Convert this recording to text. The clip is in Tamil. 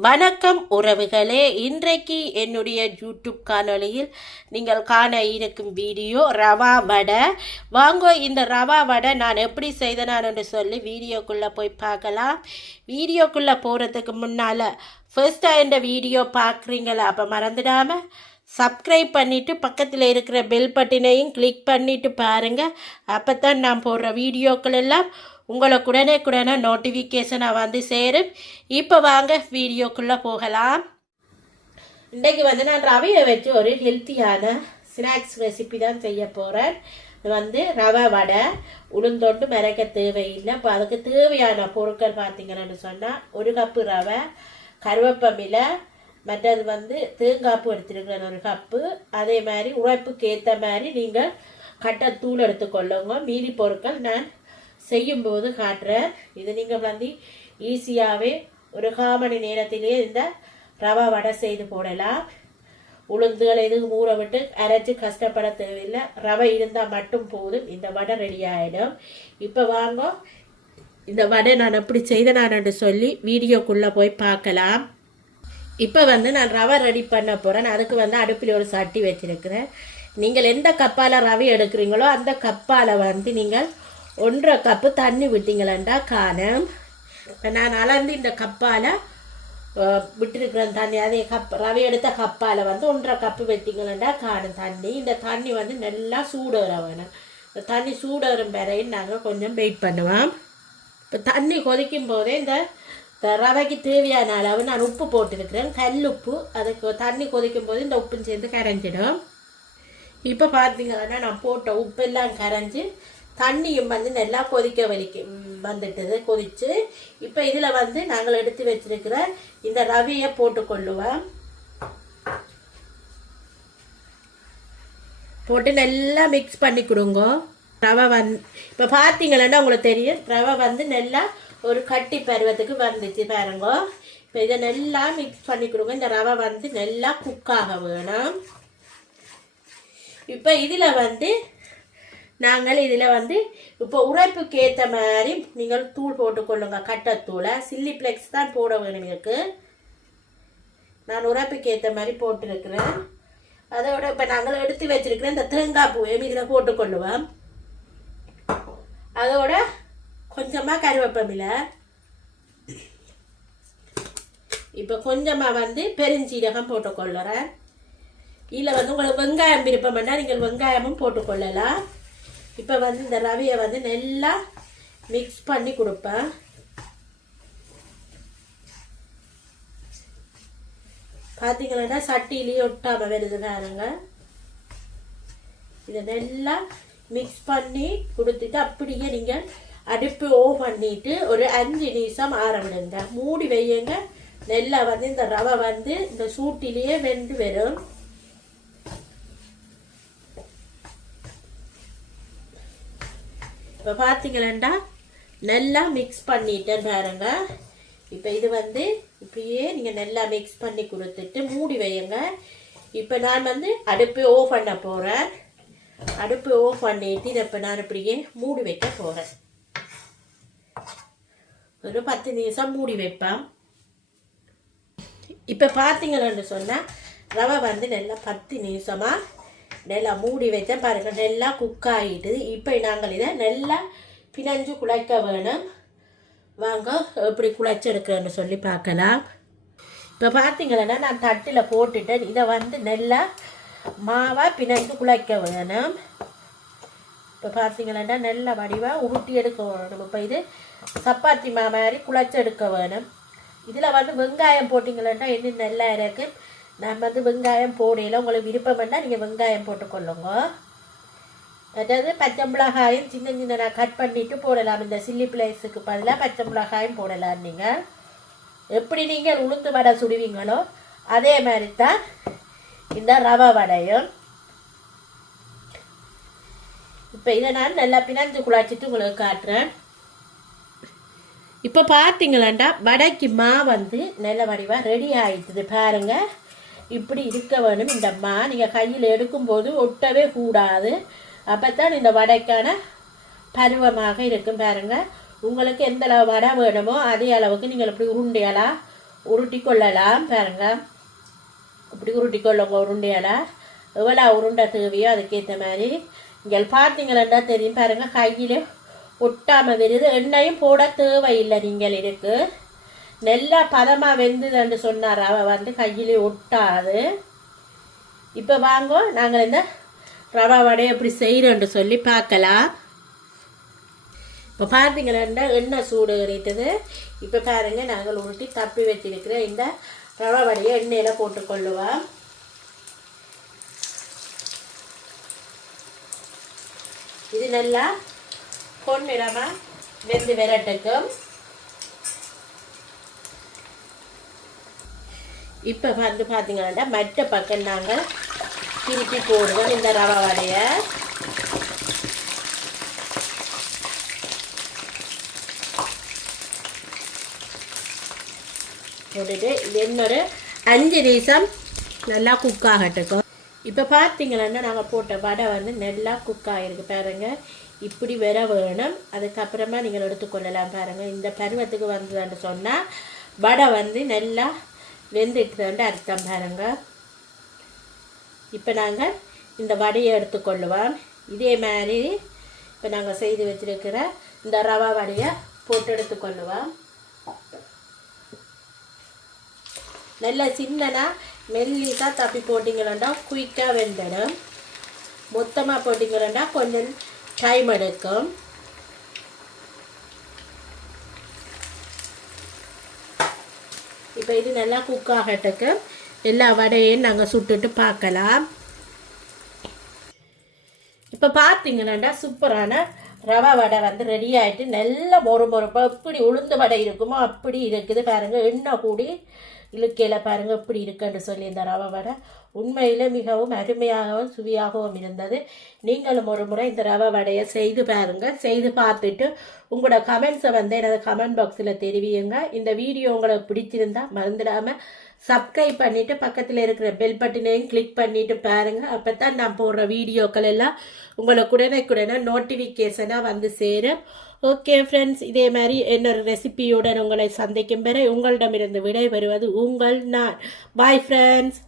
வணக்கம் உறவுகளே, இன்றைக்கு என்னுடைய யூடியூப் காணொளியில் நீங்கள் காண இருக்கும் வீடியோ ரவா வடை. வாங்க, இந்த ரவா வடை நான் எப்படி செய்தனான்னு சொல்லி வீடியோக்குள்ளே போய் பார்க்கலாம். வீடியோக்குள்ளே போகிறதுக்கு முன்னால் ஃபர்ஸ்ட்டாக இந்த வீடியோ பார்க்குறீங்களா? அப்போ மறந்துடாமல் சப்ஸ்கிரைப் பண்ணிவிட்டு பக்கத்தில் இருக்கிற பெல் பட்டினையும் கிளிக் பண்ணிவிட்டு பாருங்கள். அப்போ தான் நான் போடுற வீடியோக்கள் எல்லாம் உங்களுக்கு உடனே நோட்டிஃபிகேஷனாக வந்து சேரும். இப்போ வாங்க வீடியோக்குள்ளே போகலாம். இன்றைக்கு நான் ரவையை வச்சு ஒரு ஹெல்த்தியான ஸ்நாக்ஸ் ரெசிபி தான் செய்ய போகிறேன். இது ரவை வடை. உளுந்தொண்டு மறைக்க தேவையில்லை. இப்போ அதுக்கு தேவையான பொருட்கள் பார்த்தீங்கன்னு சொன்னால், ஒரு கப்பு ரவை, கருவேப்பமிலை, மற்றது தேங்காய்ப்பு எடுத்துருக்கிறேன் ஒரு கப்பு. அதே மாதிரி உழைப்புக்கு ஏற்ற மாதிரி நீங்கள் கட்டத்தூள் எடுத்துக்கொள்ளுங்க. மீதி பொருட்கள் நான் செய்யும்போது காட்டுறேன். இது நீங்கள் ஈஸியாகவே ஒரு 1/4 மணி நேரத்திலேயே இந்த ரவா வடை செய்து போடலாம். உளுந்துகளை எதுவும் ஊற விட்டு அரைச்சி கஷ்டப்பட தேவையில்லை. ரவை இருந்தால் மட்டும் போதும், இந்த வடை ரெடி ஆகிடும். இப்போ வாங்க, இந்த வடை நான் எப்படி செய்தேனான்னு சொல்லி வீடியோக்குள்ளே போய் பார்க்கலாம். இப்போ நான் ரவை ரெடி பண்ண போகிறேன். அதுக்கு அடுப்பில் ஒரு சட்டி வச்சுருக்கிறேன். நீங்கள் எந்த கப்பால் ரவை எடுக்கிறீங்களோ அந்த கப்பால் நீங்கள் 1/2 கப்பு தண்ணி விட்டீங்களா காணும். இப்போ நான் அளந்து இந்த கப்பால் விட்டுருக்கிறேன் தண்ணி. அதே ரவை எடுத்த கப்பால் 1/2 கப்பு வெட்டிங்களா காணும் தண்ணி. இந்த தண்ணி நல்லா சூடேற வேணும். இந்த தண்ணி சூடேறும் வரையும் நாங்கள் கொஞ்சம் வெயிட் பண்ணுவோம். இப்போ தண்ணி கொதிக்கும் போதே இந்த ரவைக்கு தேவையான அளவு நான் உப்பு போட்டிருக்கிறேன், கல்லுப்பு. அதுக்கு தண்ணி கொதிக்கும் போது இந்த உப்புன்னு சேர்ந்து கரைஞ்சிடும். இப்போ பார்த்தீங்கன்னா நான் போட்ட உப்பெல்லாம் கரைஞ்சி தண்ணியும் நல்லா கொதிக்க வந்துட்டுது, கொதிச்சு. இப்போ இதில் நாங்கள் எடுத்து வச்சிருக்கிற இந்த ரவையை போட்டுக்கொள்ளுவோம். போட்டு நல்லா மிக்ஸ் பண்ணி கொடுங்க. ரவை இப்போ பார்த்தீங்கன்னா உங்களுக்கு தெரியும், ரவை நல்லா ஒரு கட்டி பருவத்துக்கு வந்துச்சு பாருங்க. இப்போ இதை நல்லா மிக்ஸ் பண்ணி கொடுங்க. இந்த ரவை நல்லா குக்காக வேணும். இப்போ இதில் நாங்கள் இதில் இப்போ உரைப்புக்கு ஏற்ற மாதிரி நீங்கள் தூள் போட்டுக்கொள்ளுங்க. கட்டத்தூளை சில்லி ஃப்ளேக்ஸ் தான் போட வேணும். எனக்கு நான் உரைப்புக்கு ஏற்ற மாதிரி போட்டிருக்கிறேன். அதோட இப்போ நாங்கள் எடுத்து வச்சிருக்கிறேன் இந்த தேங்காய் பூவையும் இதில் போட்டுக்கொள்ளுவோம். அதோட கொஞ்சமாக கருவேப்பமில்லை, இப்போ கொஞ்சமாக பெருஞ்சீரகம் போட்டுக்கொள்ளுறேன். இதில் உங்களுக்கு வெங்காயம் விருப்பம் பண்ணால் நீங்கள் வெங்காயமும் போட்டுக்கொள்ளலாம். இப்போ இந்த ரவையை நல்லா மிக்ஸ் பண்ணி கொடுப்பேன். பார்த்தீங்கன்னா சட்டியிலேயே ஒட்டாமல் வருது பாருங்க. இதை நல்லா மிக்ஸ் பண்ணி கொடுத்துட்டு அப்படியே நீங்கள் அடுப்பு ஓன் பண்ணிட்டு ஒரு 5 நிமிஷம் ஆற விடுங்க. மூடி வையுங்க. நல்லா இந்த ரவை இந்த சூட்டிலேயே வெந்து வரும். இப்போ பார்த்தீங்களா நல்லா மிக்ஸ் பண்ணிட்டேன் பாருங்க. இப்போ இது இப்படியே நீங்கள் நல்லா மிக்ஸ் பண்ணி கொடுத்துட்டு மூடி வையுங்க. இப்போ நான் அடுப்பு ஓஃப் பண்ண போகிறேன். அடுப்பு ஓஃப் பண்ணிட்டு இதை இப்போ நான் இப்படியே மூடி வைக்க போகிறேன். ஒரு 10 நிமிஷம் மூடி வைப்பேன். இப்போ பார்த்தீங்கன்னு சொன்னால் ரவை நல்லா 10 நிமிஷமாக நல்லா மூடி வச்சேன் பாருங்கள். நல்லா குக் ஆகிடுது. இப்போ நாங்கள் இதை நல்லா பிணைஞ்சு குழைக்க வேணும். வாங்க எப்படி குழைச்செடுக்கிறேன்னு சொல்லி பார்க்கலாம். இப்போ பார்த்தீங்கன்னா நான் தட்டில் போட்டுட்டேன். இதை நல்லா மாவாக பிணைஞ்சு குழைக்க வேணும். இப்போ பார்த்தீங்கன்னா நல்ல வடிவாக உருட்டி எடுக்க வேணும். இப்போ இது சப்பாத்தி மாதிரி குழைச்செடுக்க வேணும். இதில் வெங்காயம் போட்டிங்களா இன்னும் நல்லா இருக்கு. நான் வெங்காயம் போடையில் உங்களுக்கு விருப்பம் பண்ணால் நீங்கள் வெங்காயம் போட்டுக்கொள்ளுங்க. அதாவது பச்சை மிளகாயும் சின்ன சின்ன நான் கட் பண்ணிவிட்டு போடலாம். இந்த சில்லி ஃப்ளேக்ஸுக்கு பதிலாக பச்சை மிளகாயும் போடலாம். நீங்கள் எப்படி நீங்கள் உளுந்து வடை சுடுவீங்களோ அதே மாதிரி தான் இந்த ரவை வடையும். இப்போ இதை நான் நல்லா பிணைஞ்சு குழாச்சிட்டு உங்களுக்கு காட்டுறேன். இப்போ பார்த்தீங்களாண்டா வடைக்கு மா நல்ல வடிவாக ரெடி ஆகிடுது பாருங்கள். இப்படி இருக்க வேணும் இந்த மா. நீங்கள் கையில் எடுக்கும்போது ஒட்டவே கூடாது. அப்போ தான் இந்த வடைக்கான பருவமாக இருக்கும் பாருங்கள். உங்களுக்கு எந்த அளவு வடை வேணுமோ அதே அளவுக்கு நீங்கள் இப்படி உருண்டையெல்லாம் உருட்டி கொள்ளலாம் பாருங்க. இப்படி உருட்டி கொள்ளுங்க உருண்டையெல்லாம். எவ்வளோ உருண்டை தேவையோ அதுக்கேற்ற மாதிரி. இங்கே பார்த்தீங்களா தெரியும் பாருங்க, கையில் ஒட்டாமல் வருது. எண்ணெயும் போட தேவையில்லை. நீங்கள் இருக்கு நல்லா பதமாக வெந்துதுன்னு சொன்னார். அவள் கையிலே ஒட்டாது. இப்போ வாங்க நாங்கள் இந்த ரவா வடையை எப்படி செய்கிறோன்னு சொல்லி பார்க்கலாம். இப்போ பார்த்தீங்கன்னா எண்ணெய் சூடு ஏறிட்டது. இப்போ பாருங்கள், நாங்கள் உருட்டி தப்பி வச்சிருக்கிற இந்த ரவா வடையை எண்ணெயில் போட்டுக்கொள்ளுவோம். இது நல்லா பொன்னிறமாக வெந்து விரட்டுக்கும். இப்போ பார்த்தீங்கன்னா மற்ற பக்கம் நாங்கள் திருப்பி போடுவோம் இந்த ரவா வடையை. போட்டுட்டு இது இன்னொரு 5 நிமிஷம் நல்லா குக் ஆகட்டுக்கும். இப்போ பார்த்தீங்கன்னா நாங்கள் போட்ட வடை நல்லா குக் ஆகிருக்கு பாருங்கள். இப்படி வர வேணும். அதுக்கப்புறமா நீங்கள் எடுத்துக்கொள்ளலாம் பாருங்கள். இந்த பருவத்துக்கு வந்ததுன்னு சொன்னால் வடை நல்லா வெந்துட்டுதான்ட்டு அர்த்தம் பாருங்கள். இப்போ நாங்கள் இந்த வடையை எடுத்துக்கொள்ளுவோம். இதே மாதிரி இப்போ நாங்கள் செய்து வச்சுருக்கிற இந்த ரவா வடையை போட்டு எடுத்துக்கொள்ளுவோம். நல்லா சின்னனா மெல்லிசாக தப்பி போட்டிங்கன்னா குயிக்காக வெந்துடும். மொத்தமாக போட்டிங்கன்னா கொஞ்சம் டைம் எடுக்கும். இப்போ இது நல்லா குக் ஆகட்டுக்கு எல்லா வடையும் நாங்கள் சுட்டுட்டு பார்க்கலாம். இப்போ பார்த்தீங்கன்னா சூப்பரான ரவா வடை ரெடி ஆகிட்டு நல்ல மொறுமொறுப்பாக எப்படி உளுந்து வடை இருக்குமோ அப்படி இருக்குது பாருங்கள். எண்ணெய் கூடி இழுக்கையில் பாருங்கள் எப்படி இருக்குன்னு சொல்லி இந்த ரவா வடை உண்மையில் மிகவும் அருமையாகவும் சுவையாகவும் இருந்தது. நீங்களும் ஒரு முறை இந்த ரவா வடையை செய்து பாருங்கள். செய்து பார்த்துட்டு உங்களோட கமெண்ட்ஸை எனது கமெண்ட் பாக்ஸில் தெரிவியுங்க. இந்த வீடியோ உங்களுக்கு பிடிச்சிருந்தா மறந்துடாமல் சப்ஸ்கிரைப் பண்ணிவிட்டு பக்கத்தில் இருக்கிற பெல் பட்டனையும் கிளிக் பண்ணிவிட்டு பாருங்கள். அப்போ தான் நான் போடுற வீடியோக்கள் எல்லாம் உங்களுக்கு உடனே நோட்டிஃபிகேஷனாக சேரும். ஓகே ஃப்ரெண்ட்ஸ், இதே மாதிரி இன்னொரு ரெசிபியுடன் உங்களை சந்திக்கும் வரை உங்களிடமிருந்து விடை பெறுவது உங்கள் நான். Bye friends.